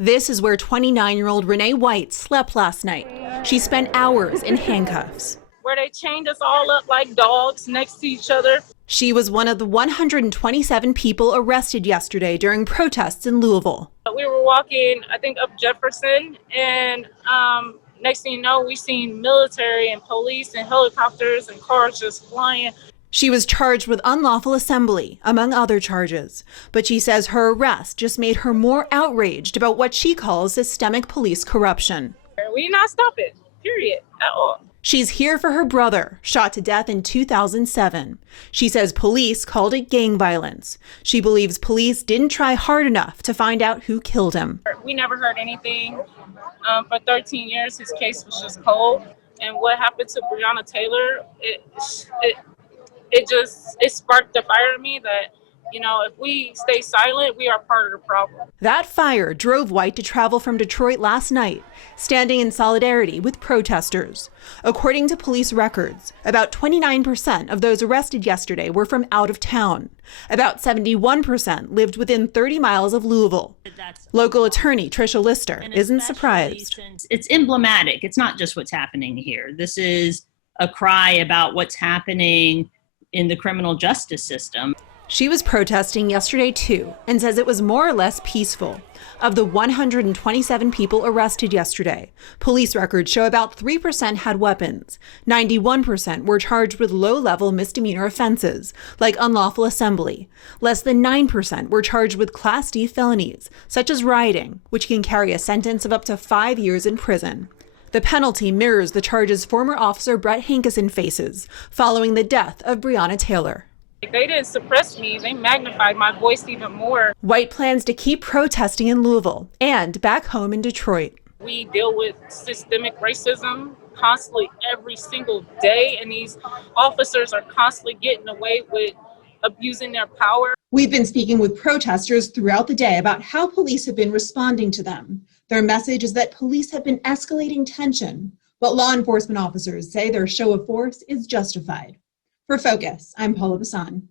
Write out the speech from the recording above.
This is where 29-year-old Renee White slept last night. She spent hours in handcuffs. Where they chained us all up like dogs next to each other. She was one of the 127 people arrested yesterday during protests in Louisville. We were walking, I think, up Jefferson, and next thing you know, we seen military and police and helicopters and cars just flying. She was charged with unlawful assembly, among other charges. But she says her arrest just made her more outraged about what she calls systemic police corruption. We did not stop it, period, at all. She's here for her brother, shot to death in 2007. She says police called it gang violence. She believes police didn't try hard enough to find out who killed him. We never heard anything. For 13 years, his case was just cold. And what happened to Breonna Taylor, it sparked the fire in me that, you know, if we stay silent, we are part of the problem. That fire drove White to travel from Detroit last night, standing in solidarity with protesters. According to police records, about 29% of those arrested yesterday were from out of town. About 71% lived within 30 miles of Louisville. Local attorney Tricia Lister isn't surprised. It's emblematic. It's not just what's happening here. This is a cry about what's happening in the criminal justice system. She was protesting yesterday too, and says it was more or less peaceful. Of the 127 people arrested yesterday, police records show about 3% had weapons. 91% were charged with low-level misdemeanor offenses, like unlawful assembly. Less than 9% were charged with Class D felonies, such as rioting, which can carry a sentence of up to 5 years in prison. The penalty mirrors the charges former officer Brett Hankison faces following the death of Breonna Taylor. They didn't suppress me, they magnified my voice even more. White plans to keep protesting in Louisville and back home in Detroit. We deal with systemic racism constantly every single day, and these officers are constantly getting away with abusing their power. We've been speaking with protesters throughout the day about how police have been responding to them. Their message is that police have been escalating tension, but law enforcement officers say their show of force is justified. For Focus, I'm Paula Bassan.